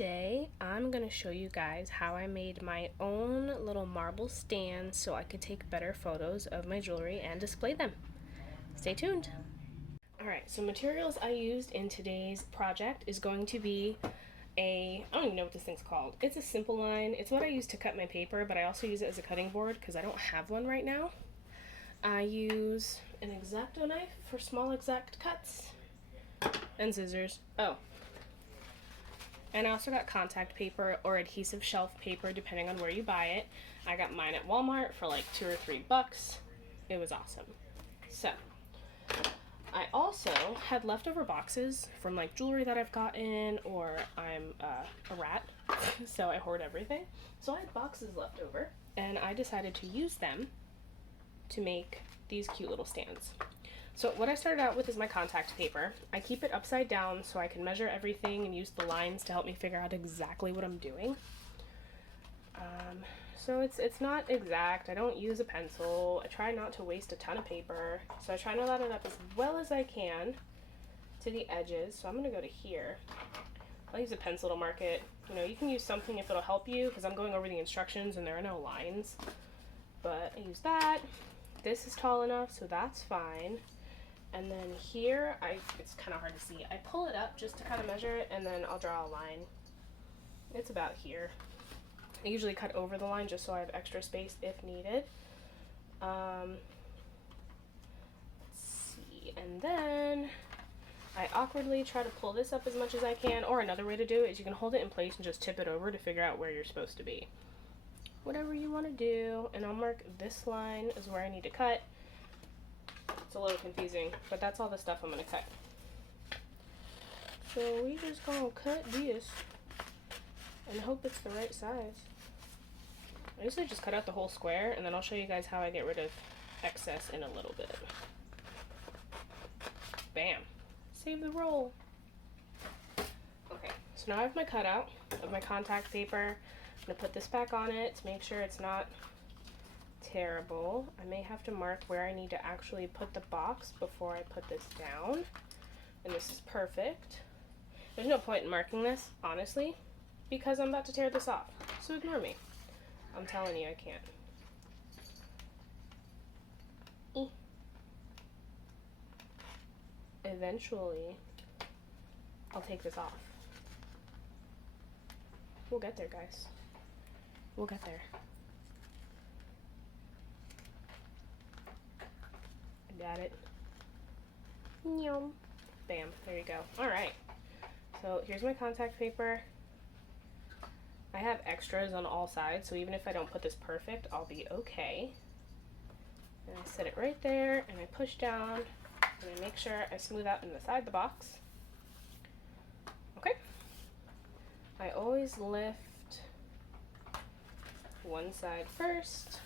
Today I'm going to show you guys how I made my own little marble stand so I could take better photos of my jewelry and display them. Stay tuned. Alright, so materials I used in today's project is going to be I don't even know what this thing's called. It's a simple line. It's what I use to cut my paper, but I also use it as a cutting board because I don't have one right now. I use an X-Acto knife for small exact cuts and scissors. Oh. And I also got contact paper or adhesive shelf paper depending on where you buy it. I got mine at Walmart for like $2 or $3. It was awesome. So, I also had leftover boxes from like jewelry that I've gotten, or I'm a rat, so I hoard everything. So I had boxes left over, and I decided to use them to make these cute little stands. So what I started out with is my contact paper. I keep it upside down so I can measure everything and use the lines to help me figure out exactly what I'm doing. So it's not exact. I don't use a pencil. I try not to waste a ton of paper. So I try to line it up as well as I can to the edges. So I'm going to go to here. I'll use a pencil to mark it. You know, you can use something if it'll help you because I'm going over the instructions and there are no lines. But I use that. This is tall enough, so that's fine. And then here, it's kind of hard to see. I pull it up just to kind of measure it, and then I'll draw a line. It's about here. I usually cut over the line just so I have extra space if needed. Let's see. And then I awkwardly try to pull this up as much as I can, or another way to do it is you can hold it in place and just tip it over to figure out where you're supposed to be. Whatever you want to do, and I'll mark this line as where I need to cut. It's a little confusing, but that's all the stuff I'm going to cut. So we just going to cut this and hope it's the right size. I usually just cut out the whole square, and then I'll show you guys how I get rid of excess in a little bit. Bam. Save the roll. Okay, so now I have my cutout of my contact paper. I'm going to put this back on it to make sure it's not terrible. I may have to mark where I need to actually put the box before I put this down. And this is perfect. There's no point in marking this, honestly, because I'm about to tear this off. So ignore me. I'm telling you, I can't. Eventually, I'll take this off. We'll get there, guys. We'll get there. I got it. Yum. Bam. There you go. Alright. So here's my contact paper. I have extras on all sides, so even if I don't put this perfect, I'll be okay. And I set it right there, and I push down, and I make sure I smooth out inside the box. Okay. I always lift one side first,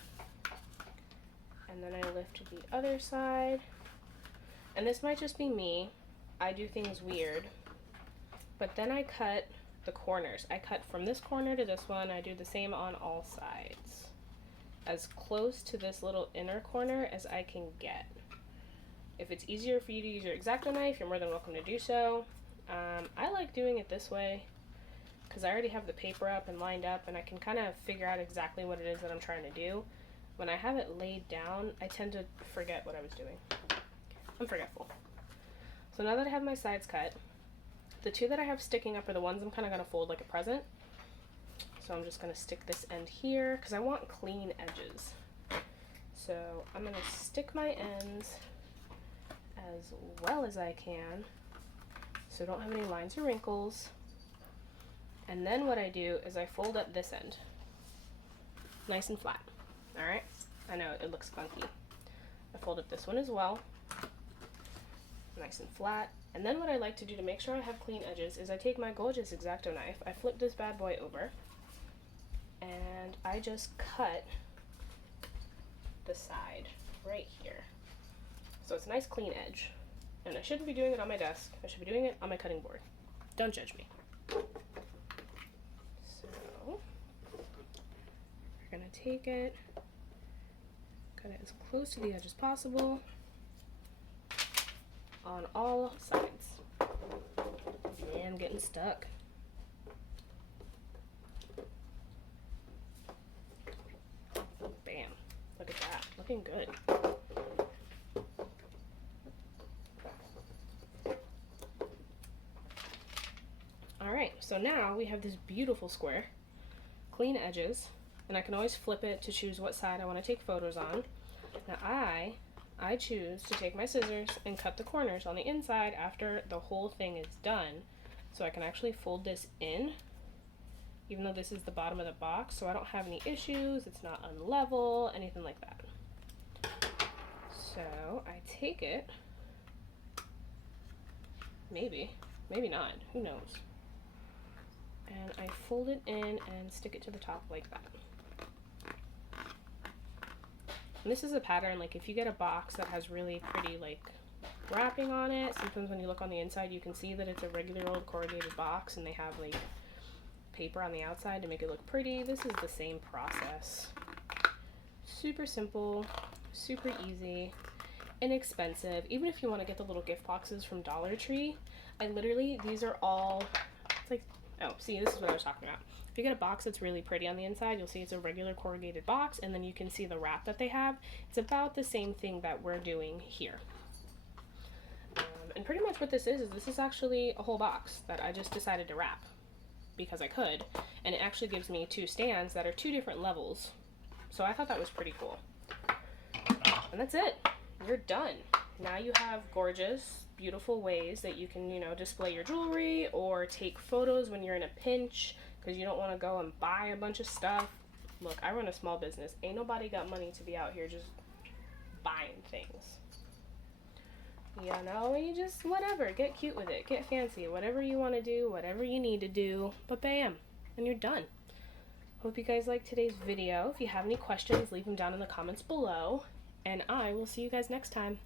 and then I lift the other side. And this might just be me. I do things weird. But then I cut the corners. I cut from this corner to this one. I do the same on all sides. As close to this little inner corner as I can get. If it's easier for you to use your X-Acto knife, you're more than welcome to do so. I like doing it this way because I already have the paper up and lined up, and I can kind of figure out exactly what it is that I'm trying to do. When I have it laid down, I tend to forget what I was doing. I'm forgetful. So now that I have my sides cut, the two that I have sticking up are the ones I'm kind of going to fold like a present. So I'm just going to stick this end here because I want clean edges. So I'm going to stick my ends as well as I can so I don't have any lines or wrinkles. And then what I do is I fold up this end nice and flat. Alright, I know it looks funky. I fold up this one as well, nice and flat. And then what I like to do to make sure I have clean edges is I take my gorgeous X-Acto knife, I flip this bad boy over, and I just cut the side right here. So it's a nice clean edge. And I shouldn't be doing it on my desk, I should be doing it on my cutting board. Don't judge me. So, we're gonna take it, cut it as close to the edge as possible on all sides. Yeah, I'm getting stuck. looking good. Alright, so now we have this beautiful square, clean edges, and I can always flip it to choose what side I want to take photos on. Now I choose to take my scissors and cut the corners on the inside after the whole thing is done, so I can actually fold this in, even though this is the bottom of the box, so I don't have any issues, it's not unlevel, anything like that. So I take it, maybe not, who knows, and I fold it in and stick it to the top like that. And this is a pattern, like if you get a box that has really pretty like wrapping on it, sometimes when you look on the inside you can see that it's a regular old corrugated box and they have like paper on the outside to make it look pretty. This is the same process. Super simple, super easy, inexpensive. Even if you want to get the little gift boxes from Dollar Tree, these are all, it's like, oh, see, this is what I was talking about. If you get a box that's really pretty on the inside, you'll see it's a regular corrugated box, and then you can see the wrap that they have. It's about the same thing that we're doing here. And pretty much what this is actually a whole box that I just decided to wrap because I could, and it actually gives me two stands that are two different levels. So I thought that was pretty cool. And that's it. You're done. Now you have gorgeous, beautiful ways that you can, you know, display your jewelry or take photos when you're in a pinch because you don't want to go and buy a bunch of stuff. Look, I run a small business. Ain't nobody got money to be out here just buying things. You know, you just, whatever, get cute with it, get fancy, whatever you want to do, whatever you need to do, but bam, and you're done. Hope you guys liked today's video. If you have any questions, leave them down in the comments below, and I will see you guys next time.